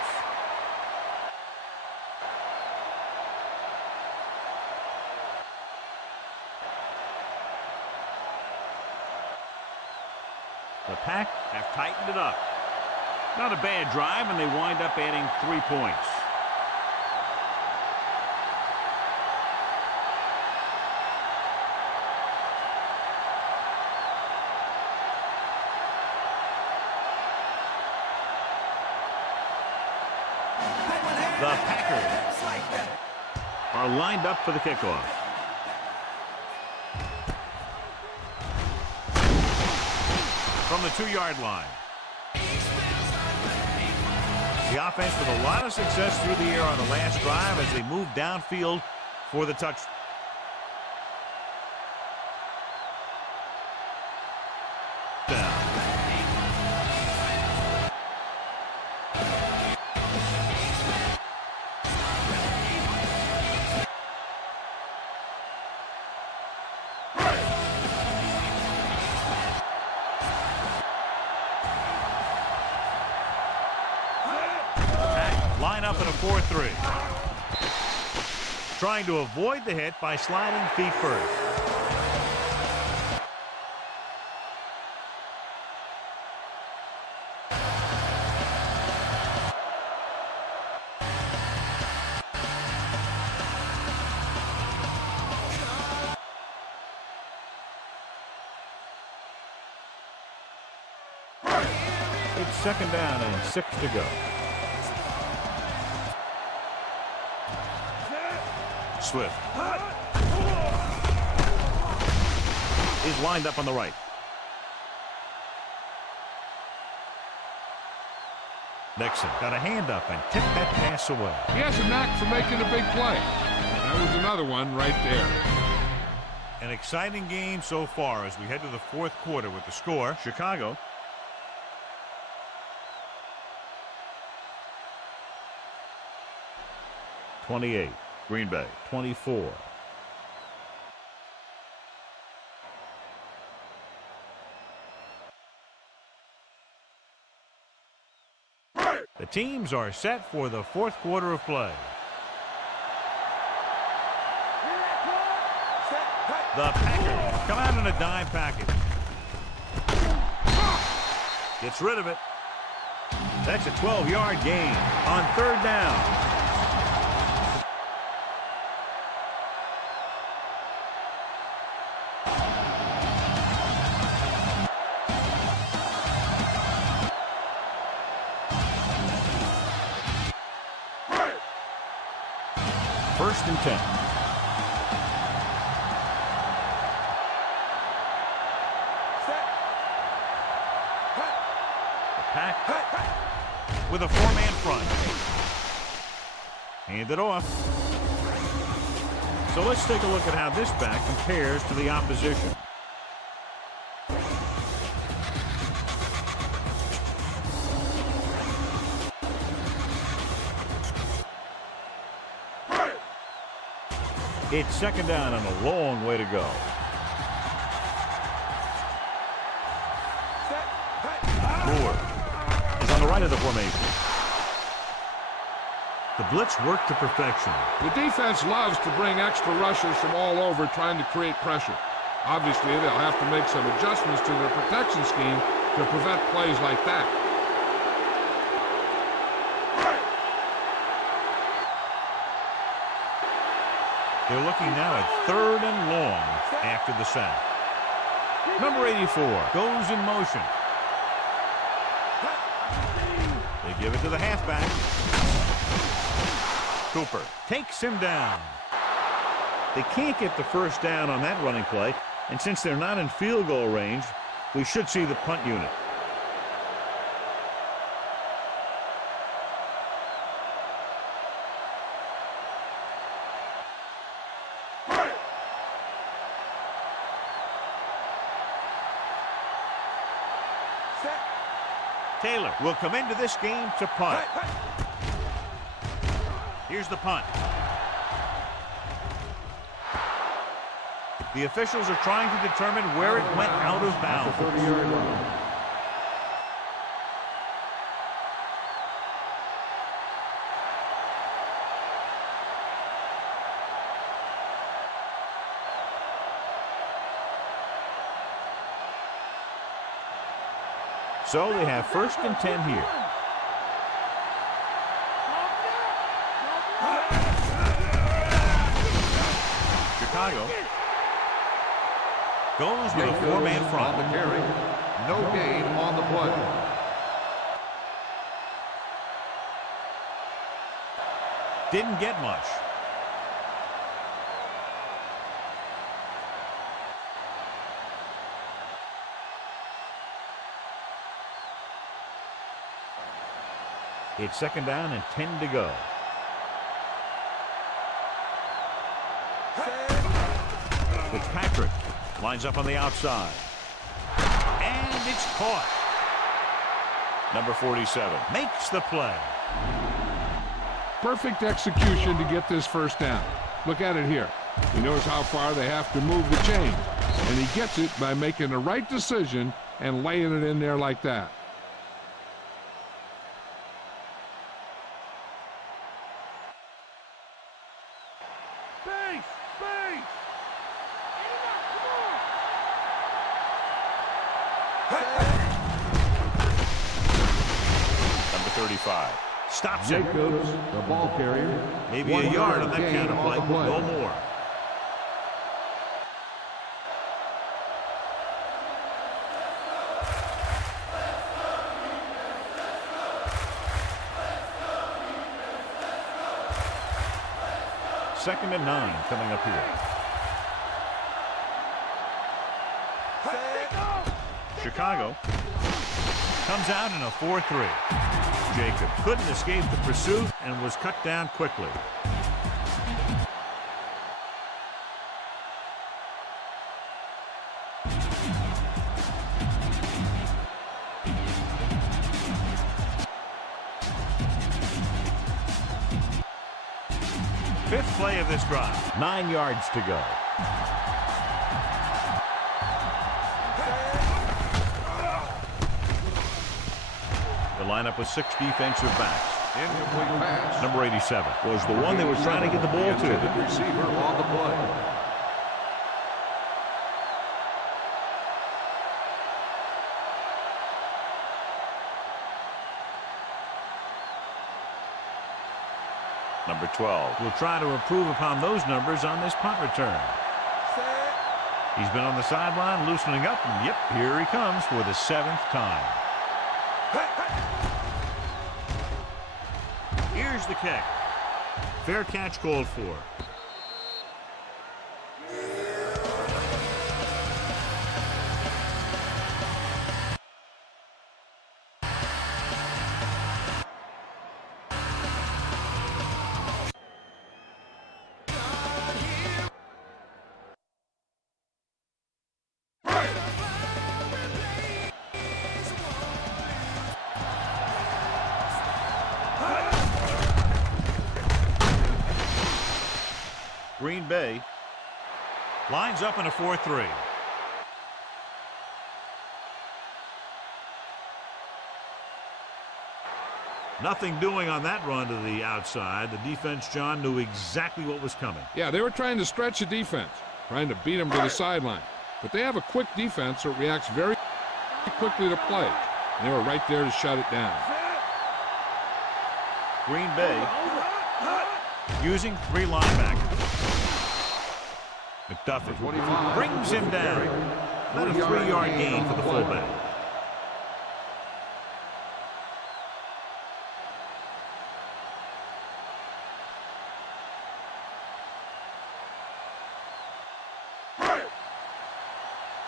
The Pack have tightened it up. Not a bad drive, and they wind up adding 3 points. The Packers are lined up for the kickoff. From the 2-yard line. The offense with a lot of success through the air on the last drive as they move downfield for the touchdown. Line up in a 4-3. Trying to avoid the hit by sliding feet first. It's 2nd down and 6 to go. Swift is lined up on the right. Nixon got a hand up and tipped that pass away. He has a knack for making a big play. That was another one right there. And exciting game so far as we head to the fourth quarter with the score, Chicago 28, Green Bay 24. The teams are set for the fourth quarter of play. The Packers come out in a dime package. Gets rid of it. That's a 12-yard gain on third down. First and 10. With a four-man front. Hand it off. So let's take a look at how this back compares to the opposition. It's second down and a long way to go. Moore is on the right of the formation. The blitz worked to perfection. The defense loves to bring extra rushers from all over trying to create pressure. Obviously, they'll have to make some adjustments to their protection scheme to prevent plays like that. They're looking now at third and long after the sack. Number 84 goes in motion. They give it to the halfback. Cooper takes him down. They can't get the first down on that running play, and since they're not in field goal range, we should see the punt unit. Taylor will come into this game to punt. Here's the punt. The officials are trying to determine where it went out of bounds. So they have first and 10 here. Chicago goes with a four-man front. On the carry. No gain on the play. Didn't get much. It's second down and 10 to go. Fitzpatrick lines up on the outside. And it's caught. Number 47 makes the play. Perfect execution to get this first down. Look at it here. He knows how far they have to move the chain. And he gets it by making the right decision and laying it in there like that. Number 35 stops it. Jacobs, the ball carrier. Maybe a yard on that gain kind of play. on the play. No more. Second and 9 coming up here. Chicago comes out in a 4-3. Jacob couldn't escape the pursuit and was cut down quickly. fifth play of this drive. 9 yards to go. The lineup with 6 defensive backs. Incomplete pass. Number 87 was the one they were trying to get the ball to. Intended receiver on the play. Number 12 will try to improve upon those numbers on this punt return. He's been on the sideline loosening up, and yep, here he comes for the 7th time. Here's the kick. Fair catch called for. Green Bay lines up in a 4-3. Nothing doing on that run to the outside. The defense, John, knew exactly what was coming. Yeah, they were trying to stretch the defense, trying to beat them to the sideline. But they have a quick defense that reacts very quickly to plays. And they were right there to shut it down. Green Bay using 3 linebackers. McDuffie 25. brings him down. Not a 3-yard gain for the fullback.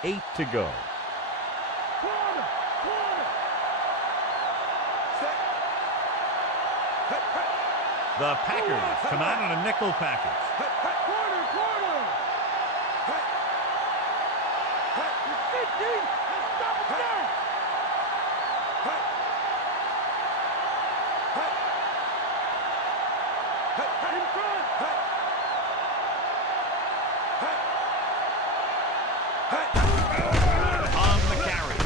Eight to go. The Packers come out on a nickel package. On the carry.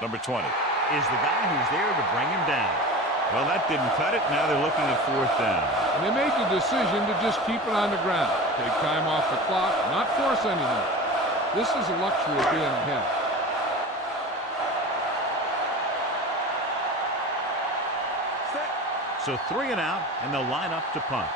Number 20 is the guy who's there to bring him down. Well, that didn't cut it. Now they're looking at 4th down. And they made the decision to just keep it on the ground. Take time off the clock, not force anything. This is a luxury of being ahead. So 3 and out, and they'll line up to punt.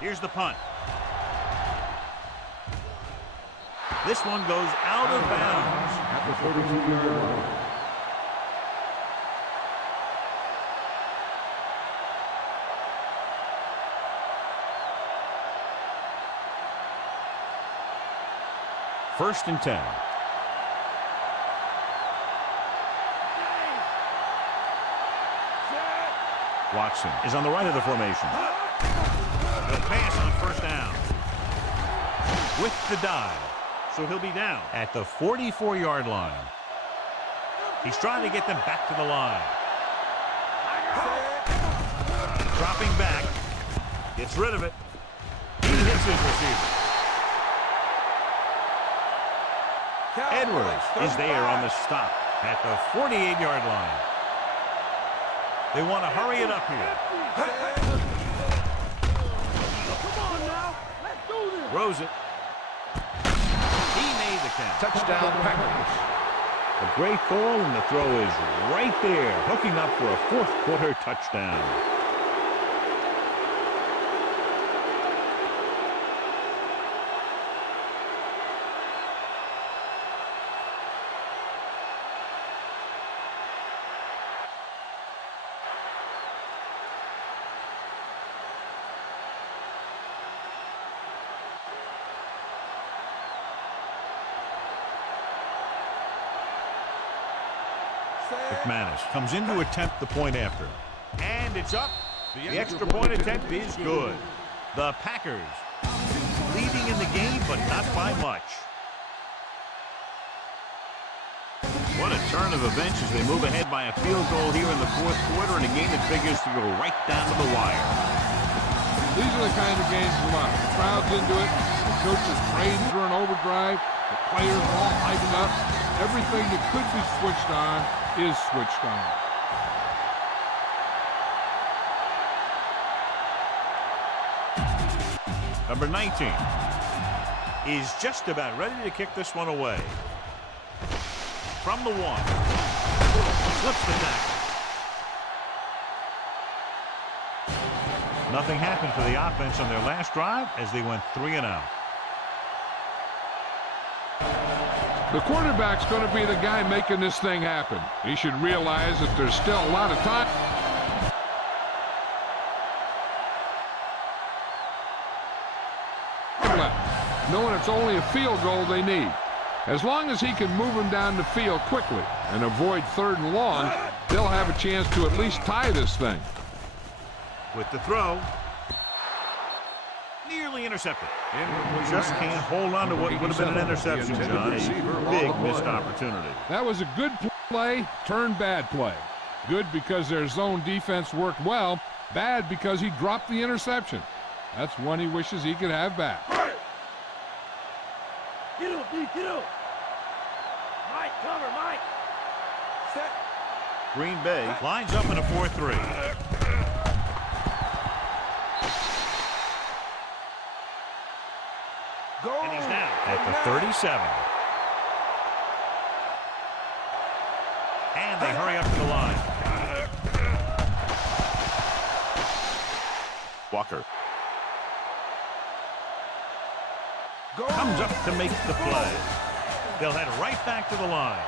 Here's the punt. This one goes out of bounds. At the 32-yard line. First and 10. Watson is on the right of the formation. The pass on first down. With the dive. So he'll be down at the 44-yard line. He's trying to get them back to the line. Dropping back. Gets rid of it. He hits his receiver. Edwards is there on the stop at the 48-yard line. They want to hurry it up here. Throws it. He made the catch. Touchdown Packers. A great call, and the throw is right there, hooking up for a fourth-quarter touchdown. McManus comes in to attempt the point after. And it's up. The extra point attempt is good. The Packers leading in the game, but not by much. What a turn of events as they move ahead by a field goal here in the fourth quarter in a game that figures to go right down to the wire. These are the kind of games you want. The crowd's into it. The coach is praying for an overdrive. The players are all hyping up. Everything that could be switched on is switched on. Number 19 is just about ready to kick this one away. From the one. Flips the tackle. Nothing happened for the offense on their last drive as they went 3 and out. The quarterback's going to be the guy making this thing happen. He should realize that there's still a lot of time. Knowing it's only a field goal they need. As long as he can move him down the field quickly and avoid 3rd and long, they'll have a chance to at least tie this thing. With the throw. Nearly intercepted. Just can't hold on to what would have been an interception, John. A big missed opportunity. That was a good play, turned bad play. Good because their zone defense worked well. Bad because he dropped the interception. That's one he wishes he could have back. Get up, D, get up. Mike, cover, Mike. Set. Green Bay lines up in a 4-3. Go. And he's down at the 37. And they hurry up to the line. Walker comes up to make the play. They'll head right back to the line.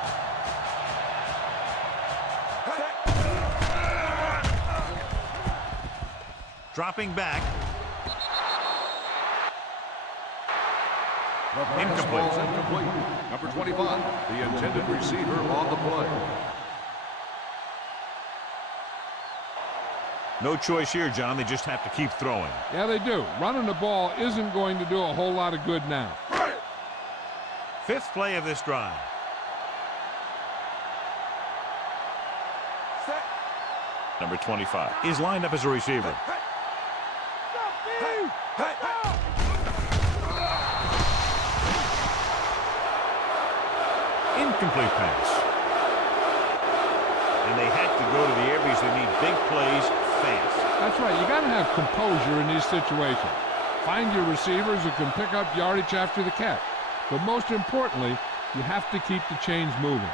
Dropping back. Incomplete. Number 25, the intended receiver on the play. No choice here, John. They just have to keep throwing. Yeah, they do. Running the ball isn't going to do a whole lot of good now. 5th play of this drive. Set. Number 25 is lined up as a receiver. Incomplete pass. And they had to go to the air because they need big plays fast. That's right. You got to have composure in these situations. Find your receivers who can pick up yardage after the catch. But most importantly, you have to keep the chains moving.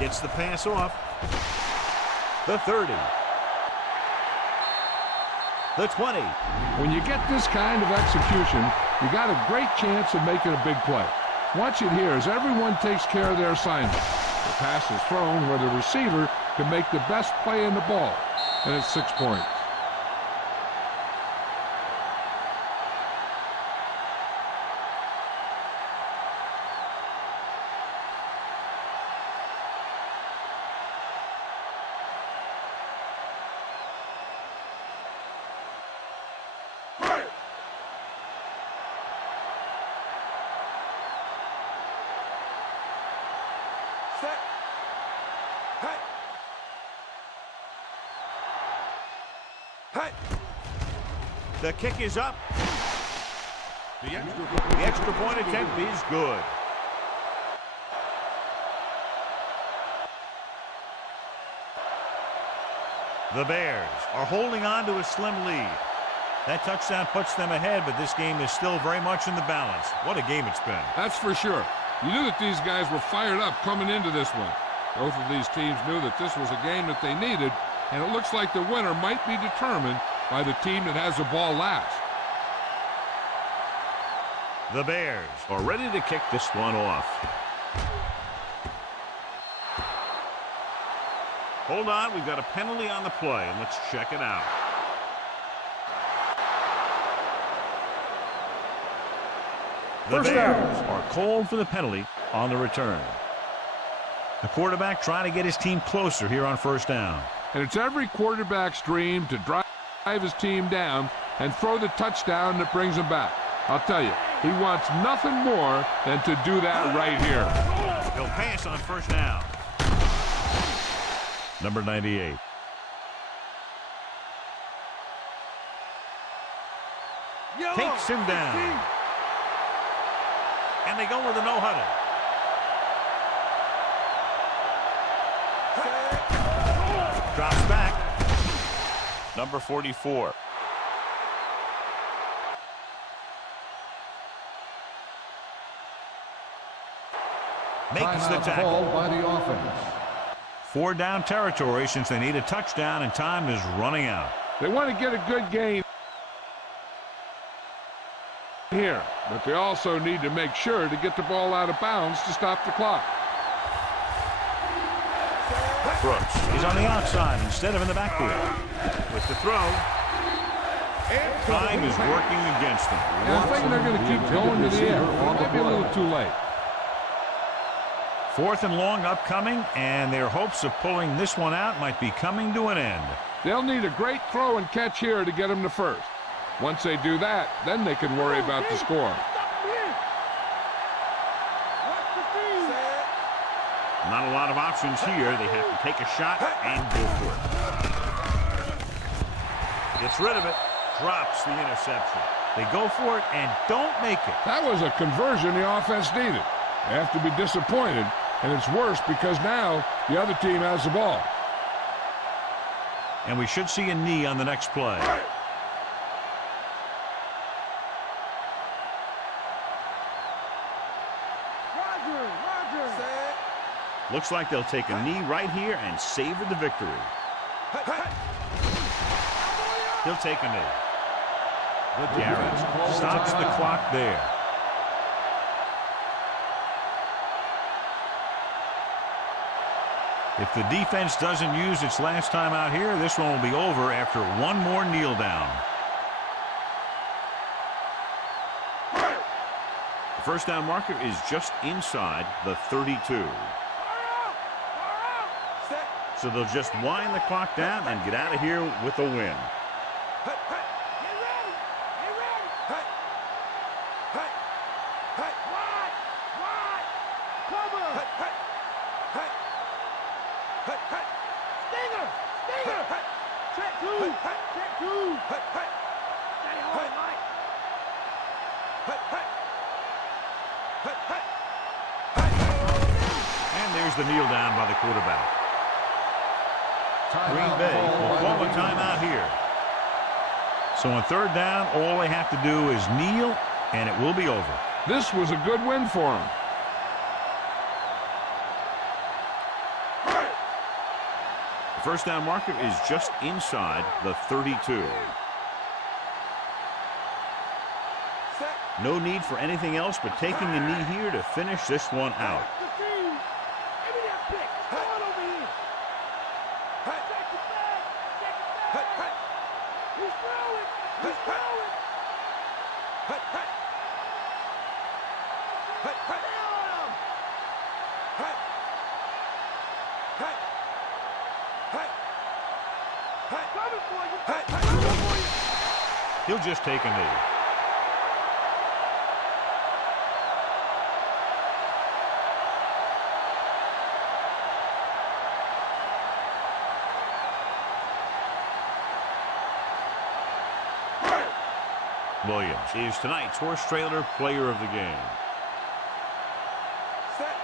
Gets the pass off. The 30. The 20. When you get this kind of execution, you got a great chance of making a big play. Watch it here as everyone takes care of their assignment. The pass is thrown where the receiver can make the best play in the ball, and it's 6 points. Set. Hey. Hey. The kick is up. The extra point attempt is good. The Bears are holding on to a slim lead. That touchdown puts them ahead, but this game is still very much in the balance. What a game it's been. That's for sure. You knew that these guys were fired up coming into this one. Both of these teams knew that this was a game that they needed, and it looks like the winner might be determined by the team that has the ball last. The Bears are ready to kick this one off. Hold on, we've got a penalty on the play, and let's check it out. The First Bears down. are called for the penalty on the return. The quarterback trying to get his team closer here on first down. And it's every quarterback's dream to drive his team down and throw the touchdown that brings him back. I'll tell you, he wants nothing more than to do that right here. He'll pass on first down. Number 98. Takes him down. And they go with a no-huddle. Drops back. Number 44. Makes the Timeout tackle. called by the offense. 4 down territory since they need a touchdown and time is running out. They want to get a good gain here, but they also need to make sure to get the ball out of bounds to stop the clock. Brooks is on the outside instead of in the backfield. With the throw. Time is working against them. And I think they're going to keep going to the air. Maybe a little too late. 4th and long upcoming, and their hopes of pulling this one out might be coming to an end. They'll need a great throw and catch here to get them to first. Once they do that, then they can worry about the score. Not a lot of options here. They have to take a shot and go for it. Gets rid of it. Drops the interception. They go for it and don't make it. That was a conversion the offense needed. They have to be disappointed, and it's worse because now the other team has the ball. And we should see a knee on the next play. Looks like they'll take a knee right here and savor the victory. He'll take a knee. Garrett stops the clock there. If the defense doesn't use its last time out here, this one will be over after one more kneel down. The first down marker is just inside the 32. So they'll just wind the clock down and get out of here with a win. And there's the kneel down by the quarterback. Green Bay will call a timeout here. So on third down, all they have to do is kneel, and it will be over. This was a good win for them. The first down marker is just inside the 32. No need for anything else but taking a knee here to finish this one out. He'll just take a knee. Williams is tonight's horse trailer player of the game.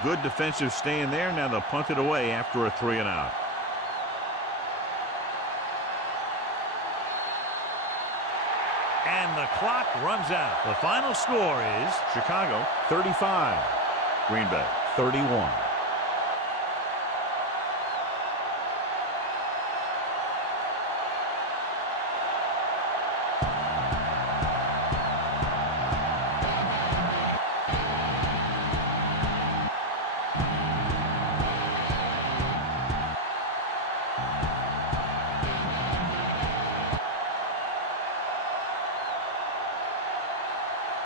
Good defensive stand there. Now they'll punt it away after a 3-and-out. And the clock runs out. The final score is Chicago 35, Green Bay 31.